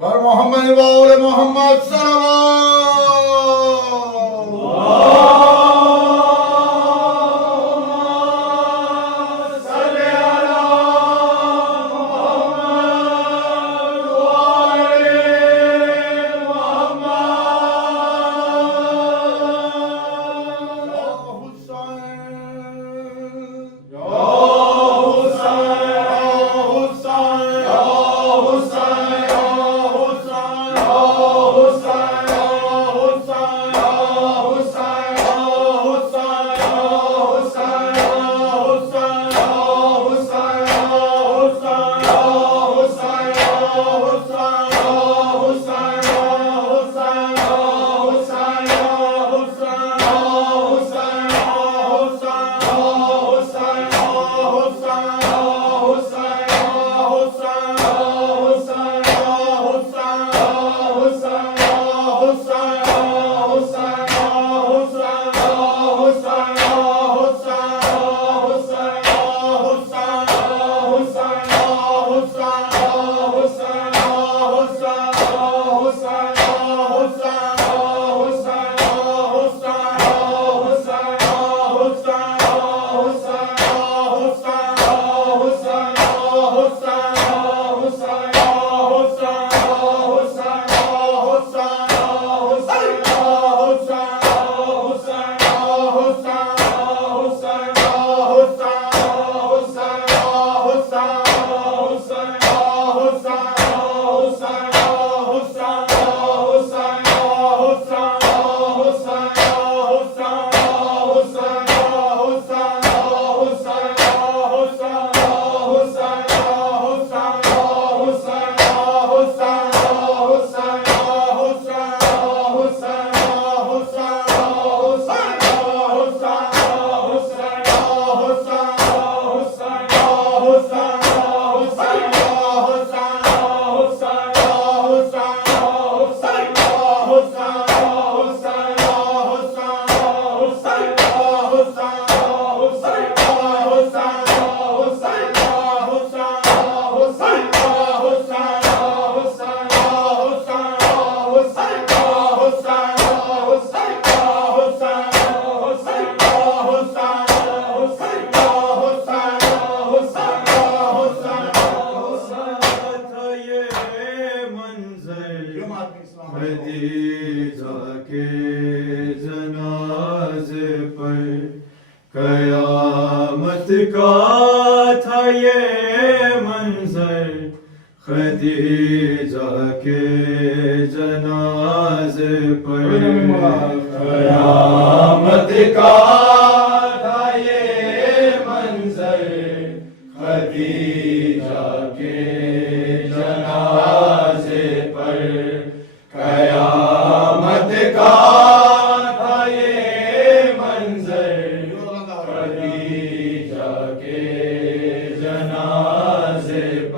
بر محمد وآل محمد خدیجہ کے جنازے پر قیامت کا تھا یہ منظر خدیجہ کے جنازے پر قیامت کا تھا یہ منظر خدیجہ کے جنازے پر قیامت کا تھا یہ منظر خدیجہ کے جنازے پر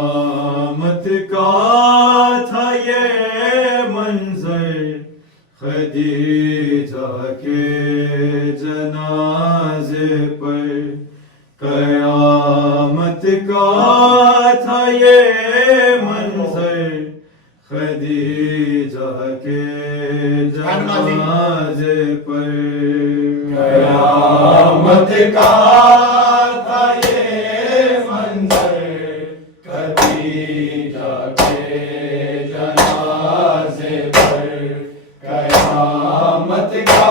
قیامت کا تھا یہ منظر خدیجہ کے جنازے پر قیامت کا تھا یہ منظر خدیجہ کے جنازے پر قیامت کا تھا یہ منظر خدیجہ کے جنازے پر قیامت کا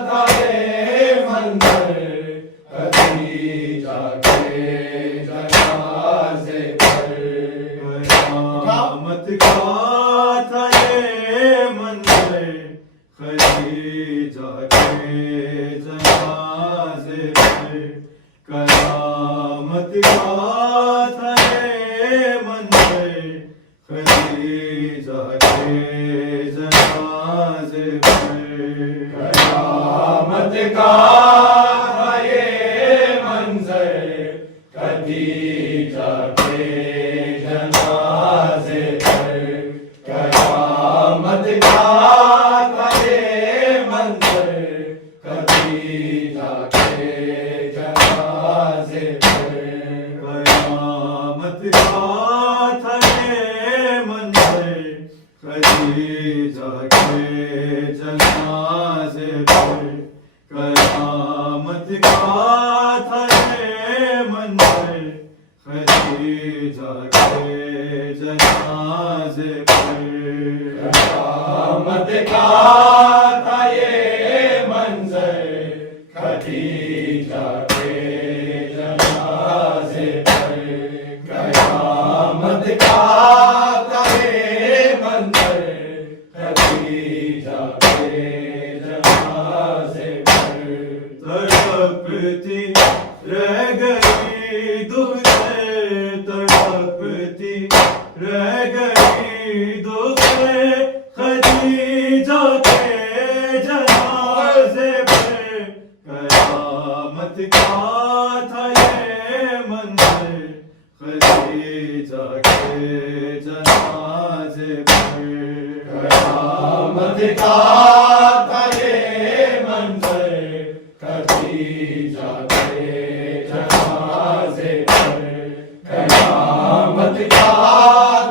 تھا یہ منظر خدیجہ کے جنازے پر قیامت کا تھا یہ منظر خدیجہ کے جنازے پر قیامت کا تھا یہ منظر خدیجہ کے جنازے پر قیامت کا تھا یہ منظر خدیجہ کے جنازے پر قیامت کا تھا یہ منظر خدیجہ کے جنازے پر قیامت کا تھا یہ खदीजा के जनाजे पर कयामत का था ये मंजर खदीजा के जनाजे पर कयामत का था ये मंजर खदीजा के जनाजे पर कयामत का तड़पती रह गई दुख से तड़पती रह गई दुख से खदीजा के जनाजे पर कयामत का था ये मंजर खदीजा के जनाजे पर कयामत का था ये मंजर खदीजा के जनाजे पर कयामत का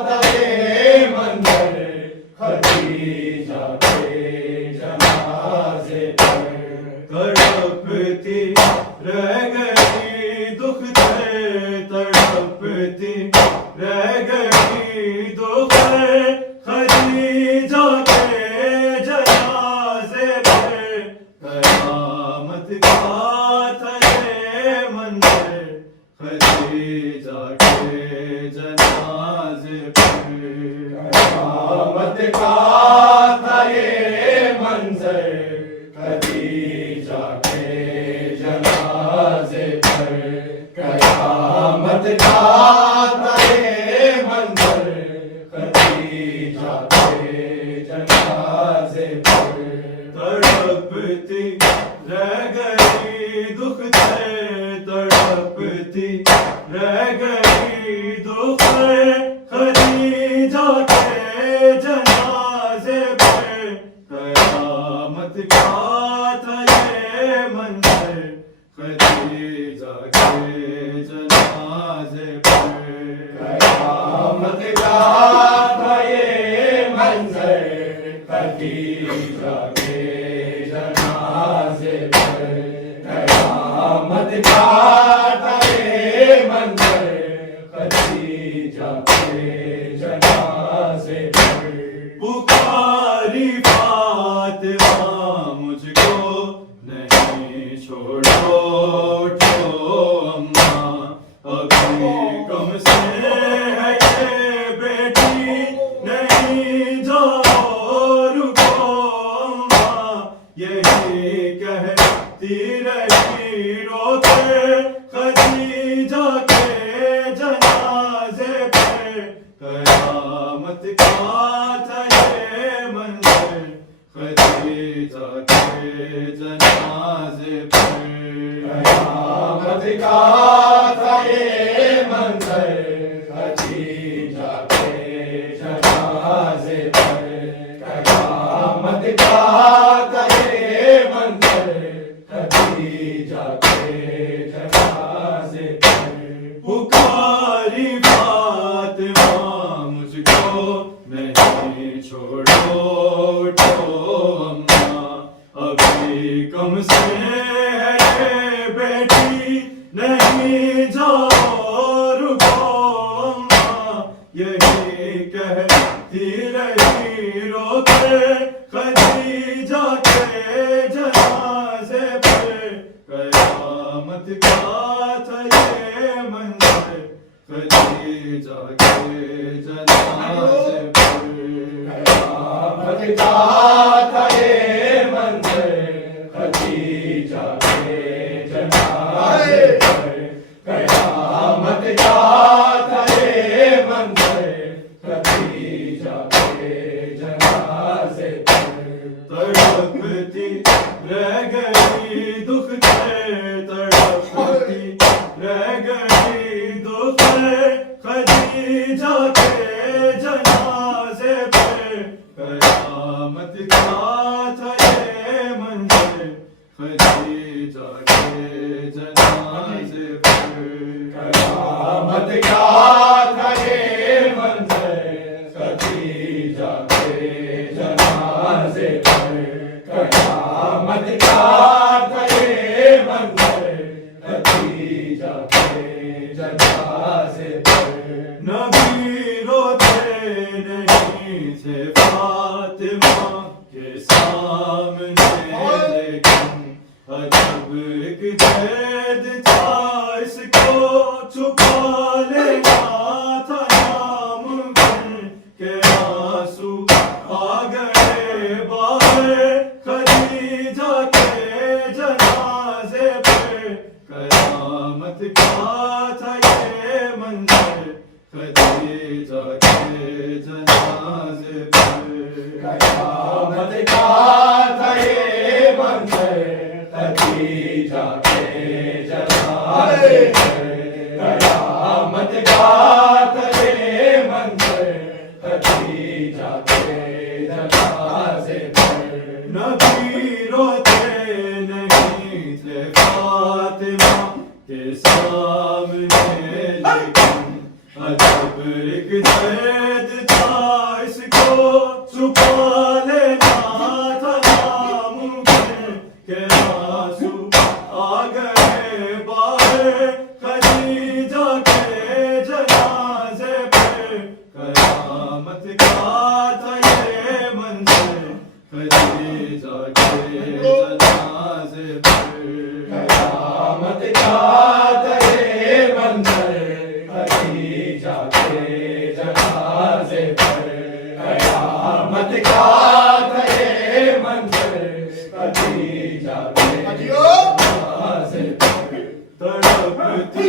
था ये मंजर खदीजा के जनाजे पर तड़पती रह गई दुख से तड़पती रह गई दुख से खदीजा के जनाजे पर कयामत का था ये मंजर खदीजा के जनाजे पर कयामत का था ये मंजर खदीजा के जनाजे पर कयामत का था ये मंजर खदीजा के जनाजे पर तड़पती रह गई दुख से तड़पती रह गई दुख से खदीजा के जनाजे पर कयामत का था ये मंजर खदीजा के जनाजे पर कयामत का था ये मंजर खदीजा के जनाजे पर कयामत का था ये मंजर खदीजा के जनाजे पर पुकारी फातिमा मुझको नहीं छोड़ो उठो अम्मा अभी कम से है ये बेटी नहीं जाओ रुको अम्मा यही कहती रही रोते खदीजा के जनाजे पर कयामत का था ये मंजर खदीजा के जनाजे पर कयामत का था ये मंजर खदीजा के जनाजे पर कयामत का था ये मंजर खदीजा के जनाजे पर पुकारी फातिमा मुझको नहीं छोड़ो उठो अम्मा अभी कम से है ये बेटी नहीं जाओ रुको अम्मा यही कहती रही रोते खदीजा के जनाजे पर कयामत का था ये मंजर खदीजा के जनाजे पर कयामत का था ये मंजर खदीजा के जनाजे पर कयामत का था ये मंजर खदीजा के जनाजे पर तड़पती रह गई दुख से तड़पती रह गई दुख से खदीजा के जनाजे पर कयामत का था ये मंजर खदीजा के जनाजे पर कयामत का था ये मंजर खदीजा के नहीं थे फातिमा के सामने, लेकिन अजब एक ज़ैद था, इसको छुपा लेना था नामुमकिन के आंसू आ गए बाहर खदीजा के जनाजे पर। कयामत का था ये मंजर खदीजा के जनाजे पर। कयामत का था ये मंजर खदीजा के जनाजे पर। कयामत का था ये मंजर खदीजा के जनाजे पर। नबी रोते नहीं थे फातिमा के सामने, लेकिन अजब एक ज़ैद था, इसको छुपा लेना था नामुमकिन के आंसू आ गए बाहर खदीजा के जनाजे पर। कयामत का था ये मंजर खदीजा के जनाजे पर। कयामत का था ये मंजर खदीजा के जनाजे पर। कयामत का था ये मंजर खदीजा के जनाजे पर। तड़पती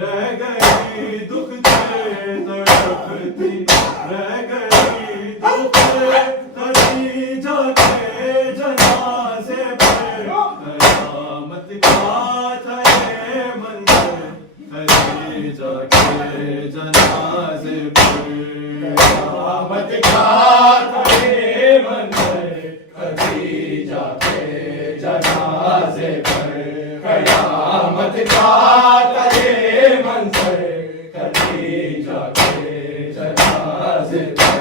रह गई दुख से, तड़पती रह गई दुख से खदीजा के जनाजे पर। कयामत का था ये मंजर खदीजा के जनाजे पर। कयामत का था ये मंजर खदीजा के जनाजे पर। कयामत का था ये मंजर खदीजा के जनाजे पर।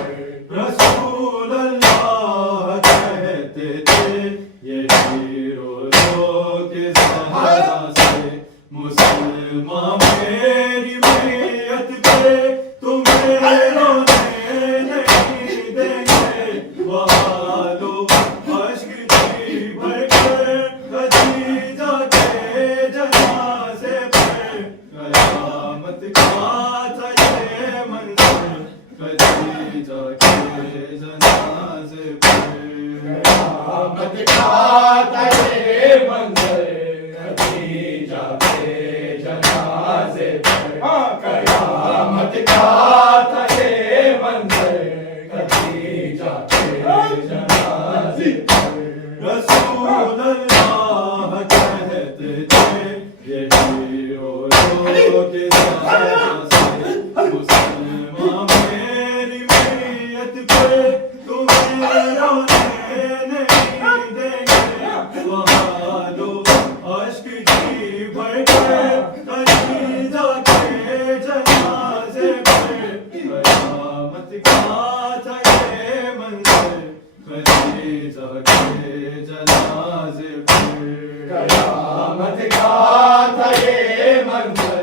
रसूल अल्लाह कहते थे ये रो रो के ज़हरा से, मुसलमान मेरी मैयत पे तुम्हें रोने नहीं देंगे। बहालो अश्क जी भर कर खदीजा के जनाजे पर। कयामत का था ये मंजर खदीजा के जनाजे पर। कयामत का था ये मंजर खदीजा के जनाजे पर। कयामत का था ये मंजर खदीजा के जनाजे पर। रसूल अल्लाह कहते थे ये रो रो के ज़हरा से, मुसलमान मेरी मैयत पे तुम्हें रोने नहीं देंगे। बहालो अश्क जी भर कर खदीजा के जनाजे पर। कयामत का था ये मंजर खदीजा के जनाजे पर। कयामत का था ये मंजर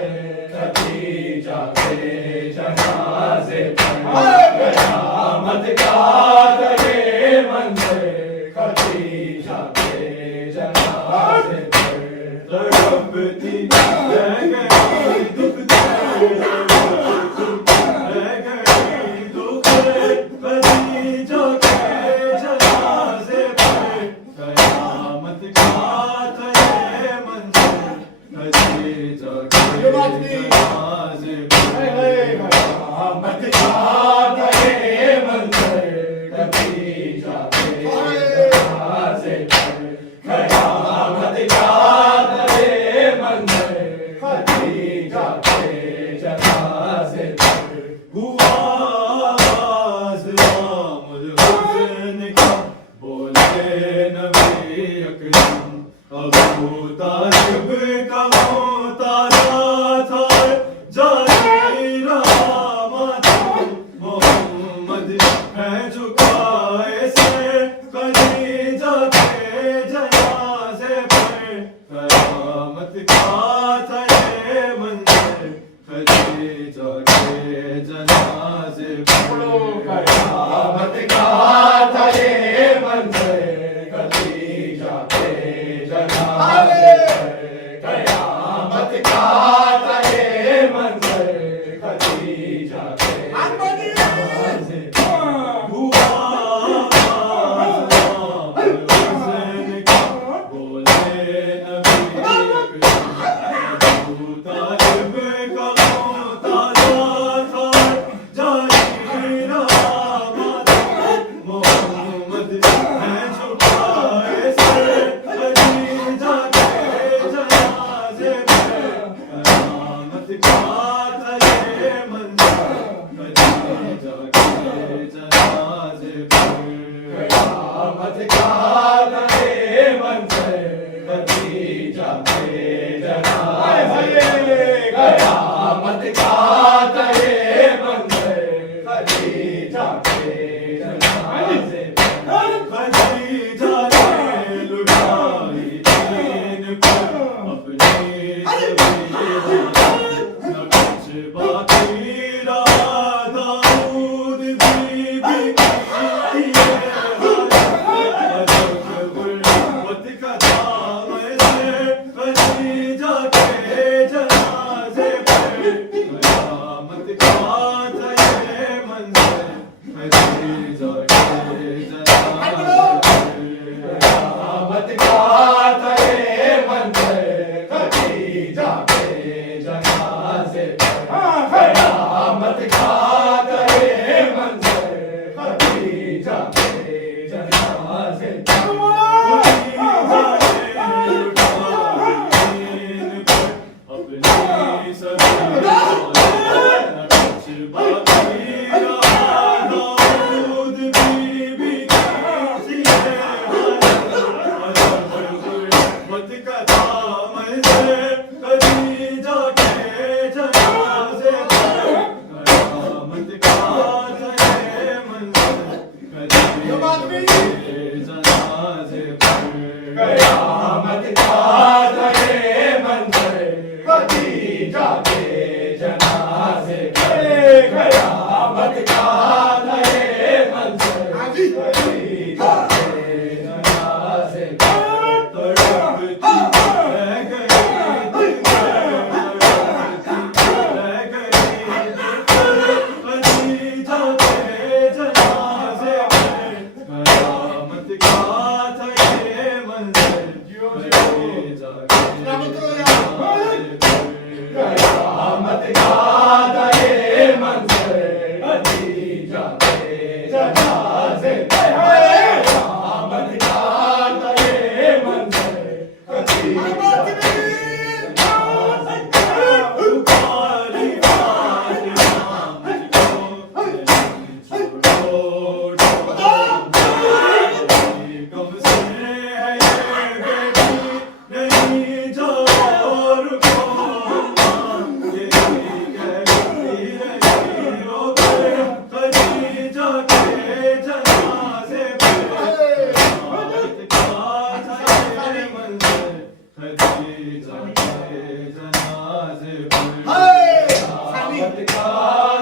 खदीजा के जनाजे पर। कयामत का था ये मंजर खदीजा के जनाजे पर। तड़पती रह गई दुख से, रह गई दुख से खदीजा के जनाजे पर। कयामत का था ये मंजर खदीजा के जनाजे पर। कयामत का था ये मंजर खदीजा के जनाजे पर। कयामत का था ये मंजर खदीजा के जनाजे पर। हुआ आज़मामुल हुस्न का बोले नबी अकरम, अबू तालिब का होता था जाने रहा मातम। मोहम्मद है झुकाए से खदीजा के जनाजे पर। कयामत का था ये मंजर खदीजा के जनाजे जनाजे पर कयामत का था ये मंजर कभी जाके जनाजे पर कयामत का था ये मंजर कभी जाके जनाजे पर हुआ हुसैन का बोले नबी अबू तालिब का ताजा था जानी रामत मोहम्मद है छुपाए से खदीजा के जनाजे पर कयामत का था ये मंजर खदीजा के जनाजे पर कयामत का था ये मंजर कभी जाके जनाजे कयामत का था ये मंजर कभी जाके जनाजे खदीजा ने लुटाई दीन पर अपनी सभी न कुछ बाकी रहा दाऊद बीबी की गुर्बत का दामन से खदीजा के जनाजे पर कयामत का था ये मंजर खदीजा के जनाजे पर कयामत का था ये मंजर कभी जाके जनाजे पर कयामत का था ये मंजर कभी जाके जनाजे कयामत का था ये मंजर कभी जाके जनाजे पर कयामत का था ये मंजर कभी जाके जनाजे पर कयामत का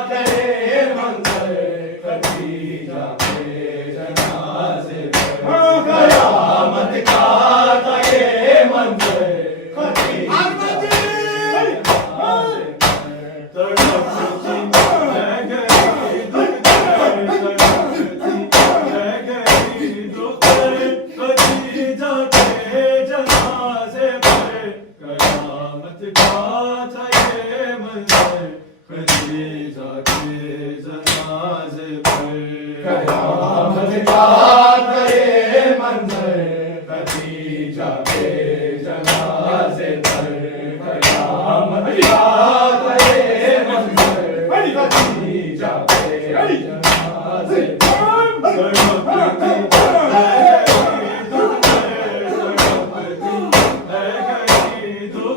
था ये मंजर कभी जाके जनाजे कयामत का था ये मंजर कभी जाके कयामत का था ये मंजर कभी जाके जनाजे पर कयामत का था ये मंजर कभी जाके कयामत का था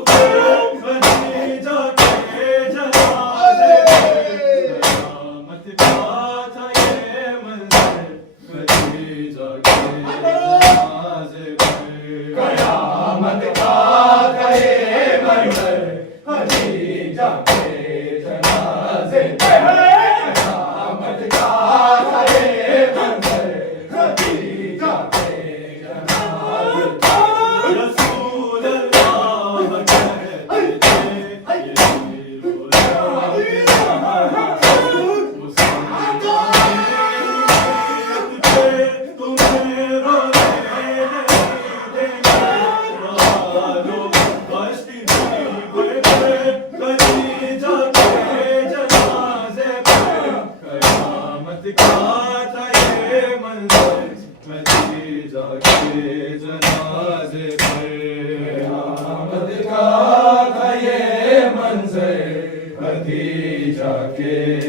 ये मंजर कभी जाके जनाजे पर कयामत का था ये मंजर कभी जाके जनाजे कयामत का था ये मंजर कभी जाके जनाजे قیامت کا تھا یہ منظر کبھی جا کے جنازے پر قیامت کا تھا یہ منظر کبھی جا کے